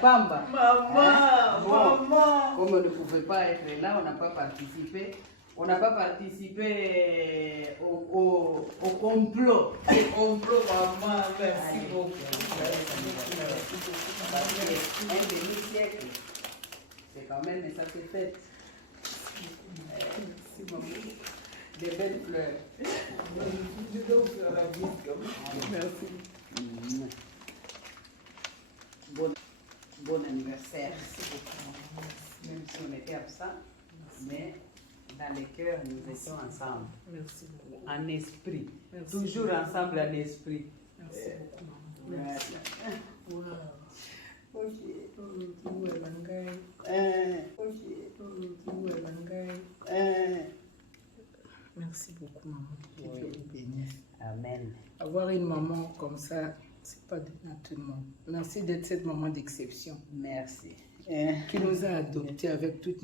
Pamba. Maman, Bon. maman. Comme on ne pouvait pas être là, on n'a pas participé. On n'a pas participé au complot. Le complot, maman, merci Allez. beaucoup. Parce que un demi-siècle, c'est quand même, ça s'est fait. Merci, maman. Des belles fleurs. Je dois vous faire la bise comme ça. Merci. Bon anniversaire. Même si on était absent, mais dans les cœurs, nous étions ensemble. Merci beaucoup. En esprit. Merci. Toujours ensemble en esprit. Merci beaucoup, maman. Merci. Wow. Oye. Merci beaucoup, maman. Que Dieu vous bénisse. Amen. Avoir une maman comme ça, c'est pas donné à tout le monde. Merci d'être cette maman d'exception Merci. qui nous a adoptés avec toutes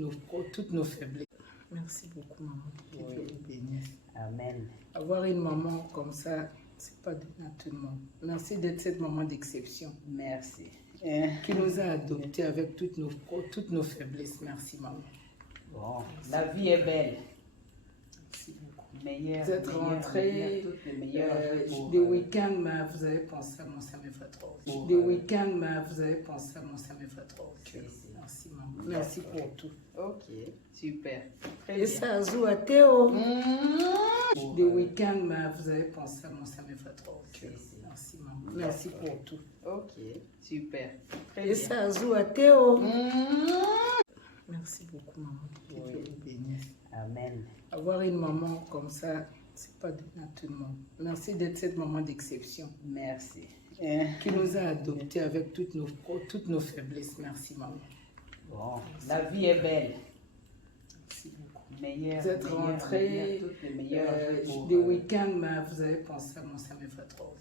nos faiblesses. Merci beaucoup, maman. Que Oui. Dieu vous bénisse. Amen. Avoir une maman comme ça, c'est pas donné à tout le monde. Merci d'être cette maman d'exception Merci. qui nous a adoptés avec toutes nos faiblesses. Merci, maman. Bon, la vie est belle. Merci beaucoup. Meilleure, Vous êtes rentrés toutes les meilleures pour, des week-ends, mais vous avez pensé à mon ça me fait trop. Pour, Des week-ends, mais vous avez pensé à mon ça me fait trop. Si, si. Merci, maman. Merci pour tout. Ok, super. Très Et bien. ça joue à Théo. Pour, Des week-ends, mais vous avez pensé à mon ça me fait trop. Si, si. Merci, maman. Merci pour tout. Ok, super. Très Et bien. ça joue à Théo. Merci beaucoup, maman. Que Oui. Dieu vous bénisse. Amen. Avoir une maman comme ça, c'est pas donné à tout le monde. Merci d'être cette maman d'exception Merci. qui nous a adoptés avec toutes nos faiblesses. Merci, maman. Bon, la vie est belle. Merci beaucoup. Meilleure, Vous êtes rentrés toutes les meilleures pour, des week-ends, mais vous avez pensé à mon ça me fait trop.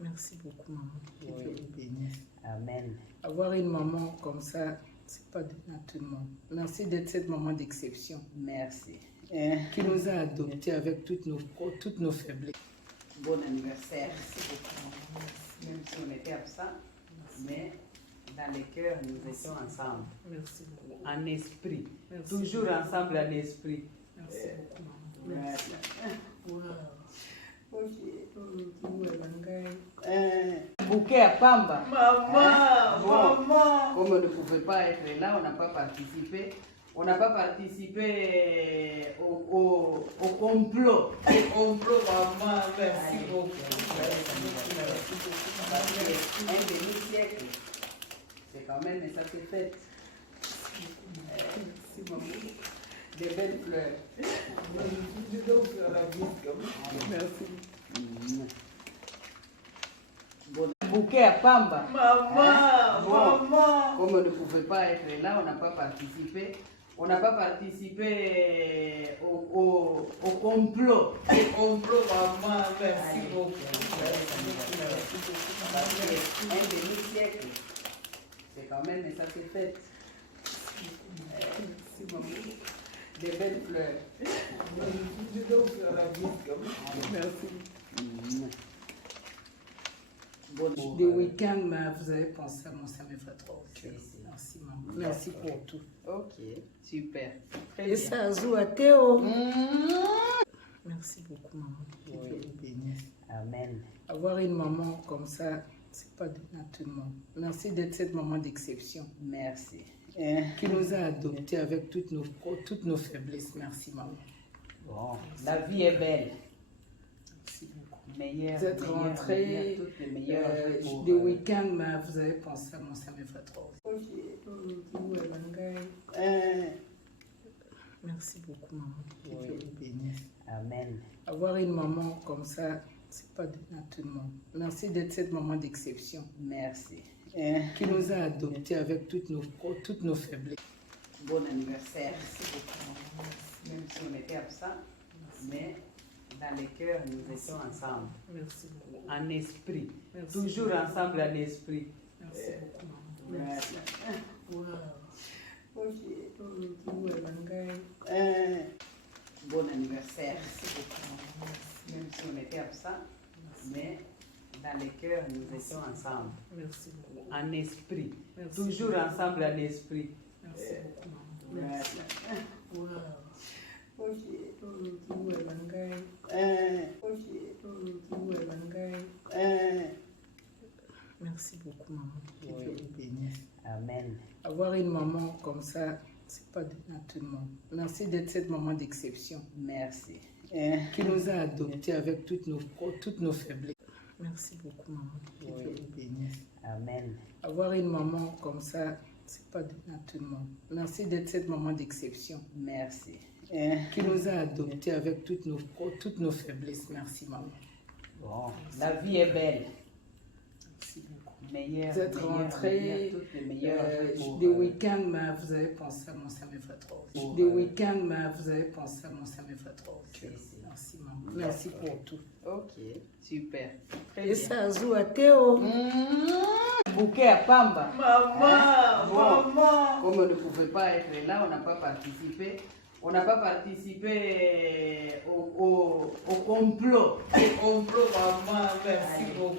Merci beaucoup, maman. Que Oui. Dieu vous bénisse. Amen. Avoir une maman comme ça, c'est pas donné à tout le monde. Merci d'être cette maman d'exception Merci. qui nous a adoptés avec toutes nos faiblesses. Bon anniversaire. Même si on était absent, mais dans les cœurs, nous étions ensemble. Merci beaucoup. En esprit. Merci. Toujours ensemble en esprit. Merci beaucoup, maman. Merci. Wow. Bouquet à Pamba. Maman, Bon. maman. Comme on ne pouvait pas être là, on n'a pas participé. On n'a pas participé au complot. Le complot, maman, merci Allez. beaucoup. Parce que un demi-siècle, c'est quand même, ça s'est fait. Merci, maman. Des belles fleurs. Je dois vous faire la bise comme ça. Merci. Bon. Bouquet à Pamba. Maman, Bon. maman. Comme on ne pouvait pas être là, on n'a pas participé. On n'a pas participé au complot. Le complot, maman, merci Allez. beaucoup. Parce que un demi-siècle, c'est quand même, ça s'est fait. Merci, maman. Des belles fleurs. Je dois vous faire la bise comme ça. Merci. Bon. Des week-ends, mais vous avez pensé à mon ça me fait trop. Si, si. Merci, maman. Merci pour tout. Ok, super. Très Et bien. ça joue à Théo. Merci beaucoup, maman. Que Oui. Dieu vous bénisse. Amen. Avoir une maman comme ça, c'est pas donné à tout le monde. Merci d'être cette maman d'exception Merci. qui nous a adoptés avec toutes nos faiblesses. Merci, maman. Bon, la vie est belle. Merci beaucoup. Meilleure, Vous êtes rentrés toutes les meilleures pour, des week-ends, mais vous avez pensé à mon ça me fait trop. Merci beaucoup, maman. Que Oui. Dieu vous bénisse. Amen. Avoir une maman comme ça, c'est pas donné à tout le monde. Merci d'être cette maman d'exception Merci. qui nous a adoptés avec toutes nos faiblesses. Bon anniversaire. Même si on était absent, mais dans les cœurs, nous étions ensemble. Merci beaucoup. En esprit. Merci. Toujours ensemble en esprit. Merci beaucoup, maman. Merci. Wow. Bon anniversaire. Même si on était absent, mais dans les cœurs, nous étions ensemble. Merci beaucoup. En esprit. Merci. Toujours ensemble en esprit. Merci beaucoup, maman. Merci. Wow. Merci beaucoup, maman. Que Dieu vous bénisse. Amen. Avoir une maman comme ça, c'est pas donné à tout le monde. Merci d'être cette maman d'exception Merci. qui nous a adoptés avec toutes nos faiblesses. Merci beaucoup, maman. Que Dieu vous bénisse. Amen. Avoir une maman comme ça, c'est pas donné à tout le monde. Merci d'être cette maman d'exception Merci. qui nous a adoptés avec toutes nos faiblesses. Merci, maman. Bon, la vie est belle. Merci beaucoup. Meilleure, Vous êtes rentrés toutes les meilleures pour, des week-ends, mais vous avez pensé à mon Samuel Fatro. Des week-ends, mais vous avez pensé à mon Samuel Fatro. Merci, maman. Merci pour tout. Ok, super. Très Et bien. ça, Zou à Théo. Bouquet à Pamba. Maman, Bon. maman. Comme on ne pouvait pas être là, on n'a pas participé. On n'a pas participé au complot. Au complot, maman. Merci Allez. beaucoup.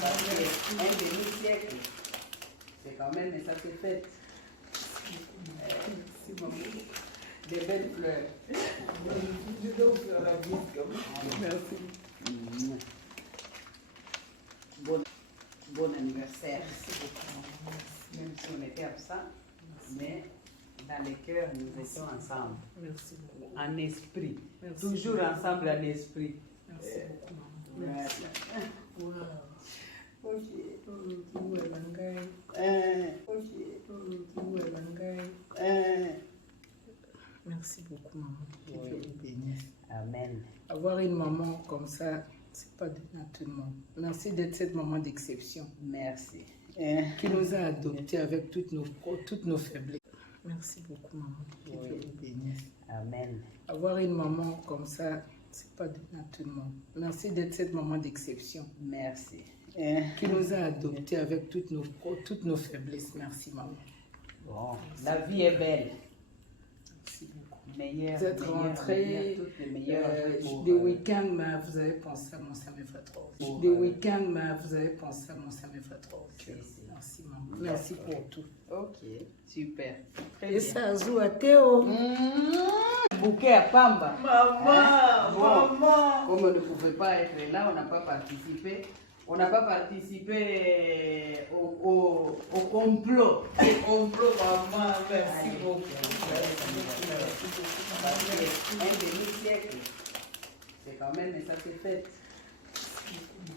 Parce que un demi-siècle, c'est quand même ça se fait. Merci, maman. Des belles fleurs. Je dois vous faire la bise comme ça. Merci. Bon anniversaire. Merci beaucoup, maman. Même si on était absent, mais dans les cœurs, nous étions ensemble. Merci beaucoup. En esprit. Merci. Toujours ensemble en esprit. Merci beaucoup, maman. Merci. Wow. Merci beaucoup, maman. Que Dieu vous bénisse. Amen. Avoir une maman comme ça, c'est pas donné à tout le monde. Merci d'être cette maman d'exception Merci. qui nous a adoptés avec toutes nos faiblesses. Merci beaucoup, maman. Que Dieu vous bénisse. Amen. Avoir une maman comme ça, c'est pas donné à tout le monde. Merci d'être cette maman d'exception Merci. qui nous a adoptés avec toutes nos faiblesses. Merci, maman. Bon, la vie est belle. Merci beaucoup. Meilleure, Vous êtes rentrés toutes les meilleures pour, des week-ends, mais vous avez pensé à mon Samuel Fatro. Des week-ends, mais vous avez pensé à mon Samuel Fatro. Merci, maman. Merci pour tout. Ok, super. Très Et bien. ça, Zou à Théo. Bouquet à Pamba. Maman, Bon. maman. Comme on ne pouvait pas être là, on n'a pas participé. On n'a pas participé au complot. Au complot, maman. Merci Allez. beaucoup. Parce que un demi-siècle, c'est quand même ça se fait.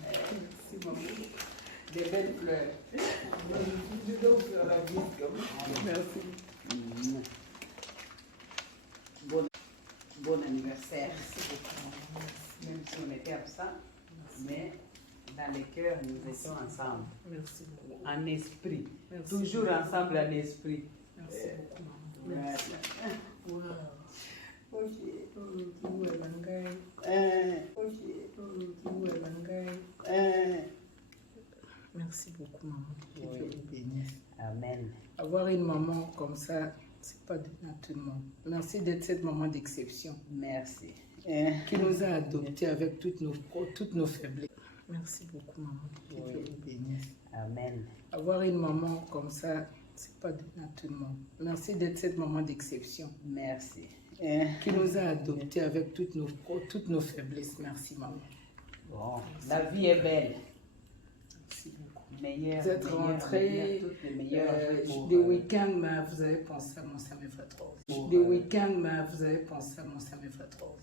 Merci, maman. Des belles fleurs. Je dois vous faire la bise comme ça. Merci. Bon anniversaire. Merci beaucoup, maman. Même si on était absent, mais dans les cœurs, nous étions ensemble. Merci beaucoup. En esprit. Merci. Toujours ensemble en esprit. Merci beaucoup, maman. Merci. Wow. Merci beaucoup, maman. Que Dieu vous bénisse. Amen. Avoir une maman comme ça, c'est pas donné à tout le monde. Merci d'être cette maman d'exception Merci. qui nous a adoptés avec toutes nos faiblesses. Merci beaucoup, maman. Que Dieu vous bénisse. Amen. Avoir une maman comme ça, c'est pas donné à tout le monde. Merci d'être cette maman d'exception Merci. qui nous a adoptés avec toutes nos faiblesses. Merci, maman. Bon, la vie est belle. Merci beaucoup. Meilleure, Vous êtes rentrés toutes les meilleures pour, des week-ends, mais vous avez pensé à mon Samuel Fatro. Des week-ends, mais vous avez pensé à mon Samuel Fatro.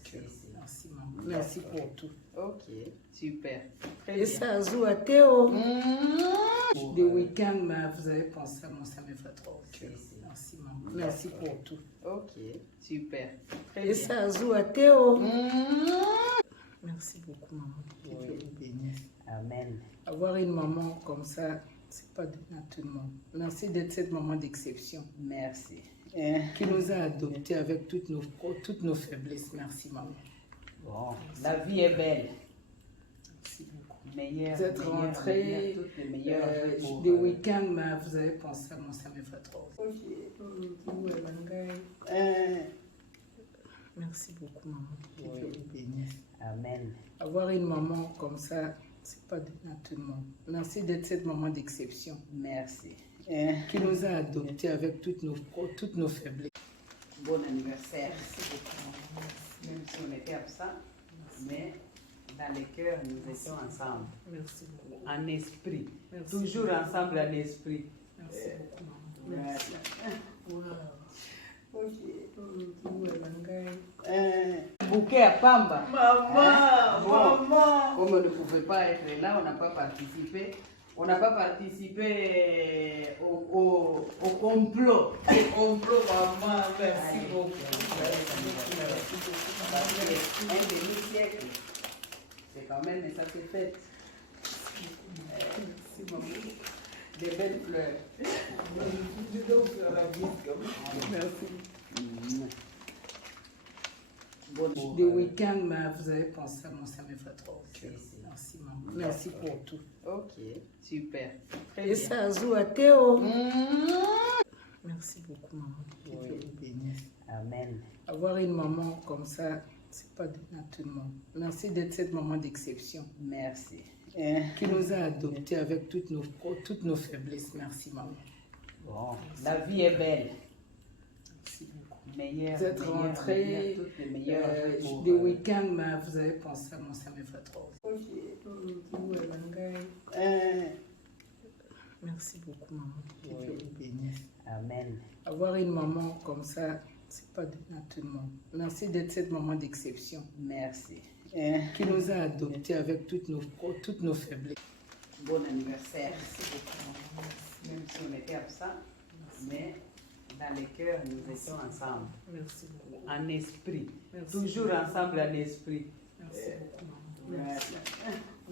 Merci, maman. Merci pour tout. Ok, super. Très Et bien. ça, Zou à Théo. Des week-ends, mais vous avez pensé à mon Samuel Fatro. Merci, maman. Merci pour tout. Ok, super. Très Et bien. ça, Zou à Théo. Merci beaucoup, maman. Que Dieu vous bénisse. Amen. Avoir une maman comme ça, c'est pas donné à tout le monde. Merci d'être cette maman d'exception Merci. qui nous a adoptés avec toutes nos faiblesses. Merci, maman. Bon, la vie est belle. Merci beaucoup. Meilleure, Vous êtes rentrés toutes les meilleures pour, des week-ends, mais vous avez pensé à mon Samuel Fatro. Merci beaucoup, maman. Que Dieu vous bénisse. Amen. Avoir une maman comme ça, c'est pas donné à tout le monde. Merci d'être cette maman d'exception. Merci. Qui nous a adoptés avec toutes nos faiblesses. Bon anniversaire. Même si on était absents, mais dans les cœurs, nous étions ensemble. Merci beaucoup. En esprit. Merci. Toujours ensemble en esprit. Merci beaucoup, maman. Merci. Wow. Bouquet à Pamba. Maman, Comme on ne pouvait pas être là, on n'a pas participé. On n'a pas participé au complot. Le complot, maman, merci Allez. beaucoup. Un demi-siècle. C'est quand même, mais ça s'est fait. Merci, maman. Des belles fleurs. Je dois vous faire la bise comme ça. Merci. Des week-ends, mais vous avez pensé à moi, ça me fait trop au cœur. Merci, maman. Merci pour tout. Ok, super. Très Et bien. ça a joué à Théo. Merci beaucoup, maman. Que Dieu vous bénisse. Amen. Avoir une maman comme ça, c'est pas donné à tout le monde. Merci d'être cette maman d'exception. Merci. Qui nous a adoptés avec toutes nos faiblesses. Merci, maman. Bon, la vie est belle. Merci beaucoup. Meilleure, Vous êtes rentrés toutes les meilleures pour, des week-ends, mais vous avez pensé à moi, ça me fait trop. Merci beaucoup, maman. Que Dieu vous bénisse. Amen. Avoir une maman comme ça, c'est pas donné à tout le monde. Merci d'être cette maman d'exception. Merci. Qui nous a adoptés avec toutes nos faiblesses. Bon anniversaire. Même si on était absents, mais dans les cœurs, nous étions ensemble. Merci beaucoup. En esprit. Merci. Toujours ensemble en esprit. Merci beaucoup, maman. Merci.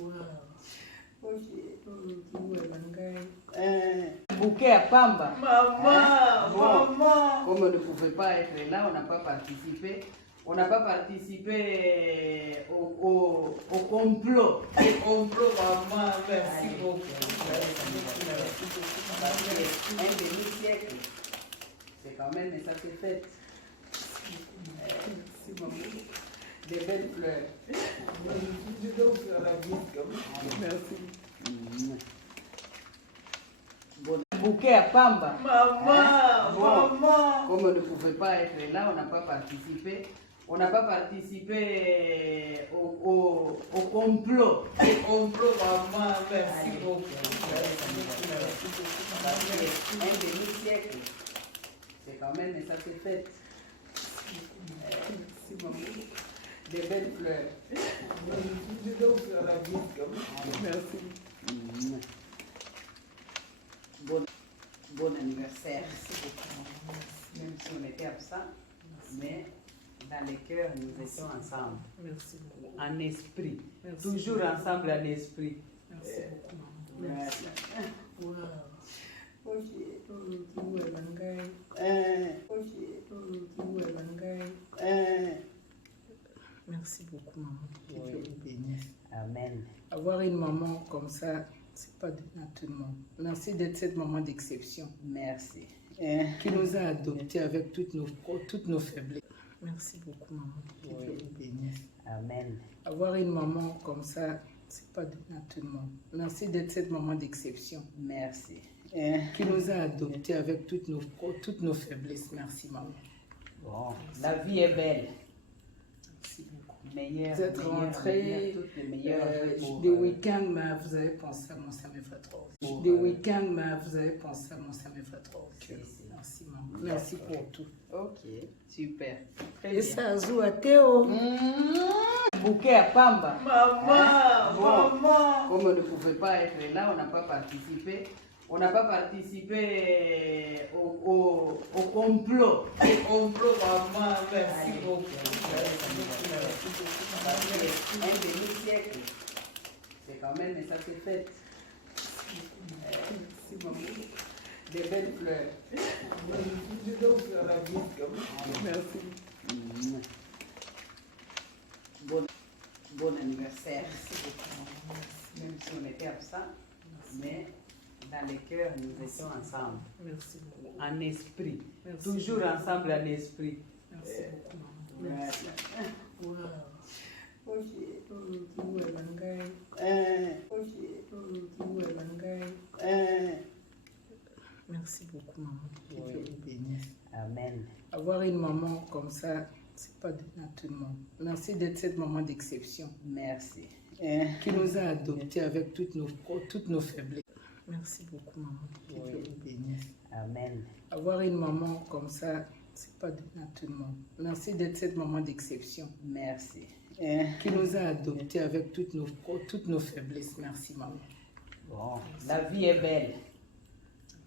Wow. Bouquet à Pamba. Maman, Comme on ne pouvait pas être là, on n'a pas participé. On n'a pas participé au complot. Le complot, maman, merci Allez. beaucoup. Un demi-siècle. C'est quand même, mais ça s'est fait. Merci, maman. Des belles fleurs. Je dois vous faire la bise comme ça. Merci. Bon, bouquet à Pamba. Maman, Comme on ne pouvait pas être là, on n'a pas participé. On n'a pas participé au complot. Le complot, maman, merci Allez. beaucoup. Un demi-siècle. C'est quand même, mais ça s'est fait. Merci, maman. Des belles fleurs. Je dois vous faire la bise comme ça. Merci. Bon anniversaire. Même si on était absents, mais dans les cœurs, nous étions ensemble. Merci beaucoup. En esprit. Merci. Toujours ensemble en esprit. Merci beaucoup, maman. Merci. Wow. Merci beaucoup, maman. Que Dieu vous bénisse. Amen. Avoir une maman comme ça, c'est pas donné à tout le monde. Merci d'être cette maman d'exception. Merci. Qui nous a adoptés avec toutes nos faiblesses. Merci beaucoup, maman. Que Dieu vous bénisse. Amen. Avoir une maman comme ça, c'est pas donné à tout le monde. Merci d'être cette maman d'exception. Merci. Qui nous a adoptés avec toutes nos faiblesses. Merci, maman. Bon, la vie est belle. Merci beaucoup. Meilleure, Vous êtes rentrés toutes les meilleures pour, des week-ends, mais vous avez pensé à moi, ça me fait trop. Des week-ends, mais vous avez pensé à moi, ça me fait trop. Merci, maman. Merci pour tout. Ok, super. Très Et bien. ça a joué à Théo. Bouquet à Pamba. Maman, Comme on ne pouvait pas être là, on n'a pas participé. On n'a pas participé au complot. Le complot, maman, merci Allez. beaucoup. Un demi-siècle. C'est quand même, mais ça s'est fait. Merci, maman. Des belles fleurs. Je dois vous faire la bise comme ça. Merci. Bon anniversaire. Même si on était absents, mais dans les cœurs, nous étions ensemble. Merci beaucoup. En esprit. Merci. Toujours ensemble en esprit. Merci beaucoup, maman. Merci. Wow. Merci beaucoup, maman. Que Dieu vous bénisse. Amen. Avoir une maman comme ça, c'est pas donné à tout le monde. Merci d'être cette maman d'exception. Merci. Qui nous a adoptés avec toutes nos faiblesses. Merci beaucoup, maman. Que Dieu vous bénisse. Amen. Avoir une maman comme ça, c'est pas donné à tout le monde. Merci d'être cette maman d'exception. Merci. Qui nous a adoptés avec toutes nos faiblesses. Merci, maman. Bon, la vie est belle.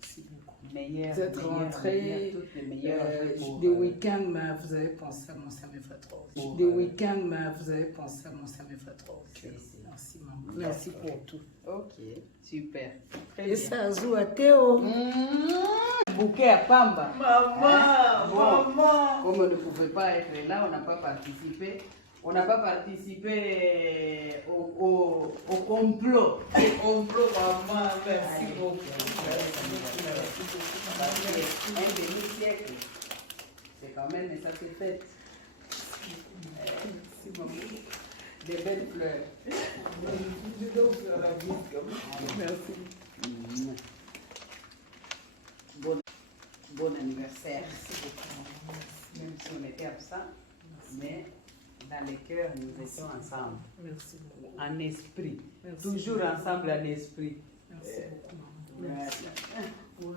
Merci beaucoup. Meilleure, Vous êtes rentrés toutes les meilleures des week-ends, mais vous avez pensé à mon Samuel Rose. Des week-ends, mais vous avez pensé à mon Samuel Rose. Merci, maman. Merci pour tout. Ok, super. Très Et bien. ça joue à Théo. Bouquet à Pamba. Maman, Bon, maman. comme on ne pouvait pas être là, on n'a pas participé. On n'a pas participé au complot. Au complot, maman. Merci Allez. beaucoup. Un demi-siècle. C'est quand même, mais ça se fait. Merci, maman. Des belles fleurs. Je dois vous faire la bise comme ça. Merci. Bon anniversaire. Merci beaucoup, maman. Même si on était absents, mais dans les cœurs, nous étions ensemble. Merci beaucoup. En esprit. Merci. Toujours ensemble en esprit. Merci beaucoup, maman. Merci. Wow.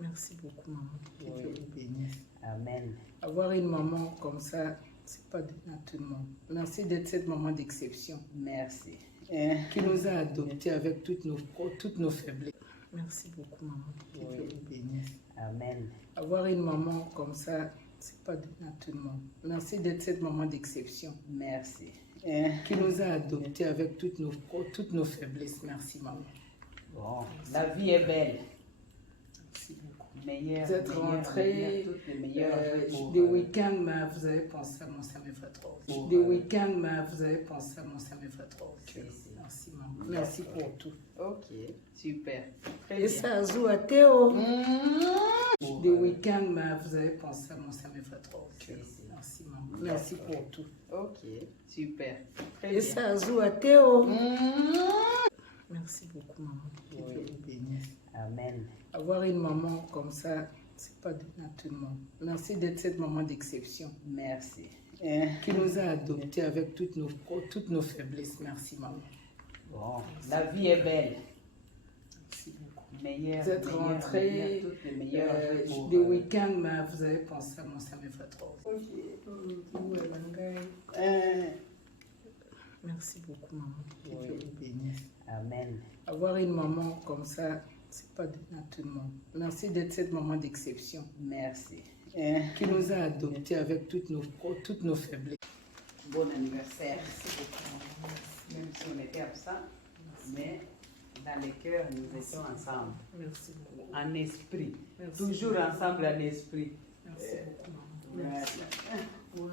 Merci beaucoup, maman. Que Dieu vous bénisse. Amen. Avoir une maman comme ça, c'est pas donné à tout le monde. Merci d'être cette maman d'exception. Merci. Qui nous a adoptés avec toutes nos faiblesses. Merci beaucoup, maman. Que Dieu vous bénisse. Amen. Avoir une maman comme ça, c'est pas donné à tout le monde. Merci d'être cette maman d'exception. Merci. Qui nous a adoptés avec toutes nos faiblesses. Merci, maman. Bon, la vie est belle. Merci beaucoup. Meilleure, Vous êtes rentrés toutes les meilleures des week-ends, mais vous avez pensé à mon Samuel Rose. Des week-ends, mais vous avez pensé à mon Samuel Rose. Merci, maman. Merci pour tout. Ok, super. Très Et bien. ça joue à Théo. Des week-ends, mais vous avez pensé à mon Samuel Rose. Merci, maman. Merci pour tout. Ok, super. Très Et bien. ça joue à Théo. Merci beaucoup, maman. Que Dieu vous bénisse. Amen. Avoir une maman comme ça, c'est pas donné à tout le monde. Merci d'être cette maman d'exception. Merci. Qui nous a adoptés avec toutes nos faiblesses. Merci, maman. Bon, la vie est belle. Merci beaucoup. Meilleure, Vous êtes rentrés toutes les meilleures des week-ends, mais vous avez pensé à mon Samuel Rose. Merci beaucoup, maman. Que Dieu vous bénisse. Amen. Avoir une maman comme ça, c'est pas donné à tout le monde. Merci d'être cette maman d'exception. Merci. Qui nous a adoptés avec toutes nos faiblesses. Bon anniversaire. Merci beaucoup, maman. Même si on était absents, mais dans les cœurs, nous étions ensemble. Merci beaucoup. En esprit. Merci. Toujours ensemble en esprit. Merci beaucoup, maman. Merci. Wow.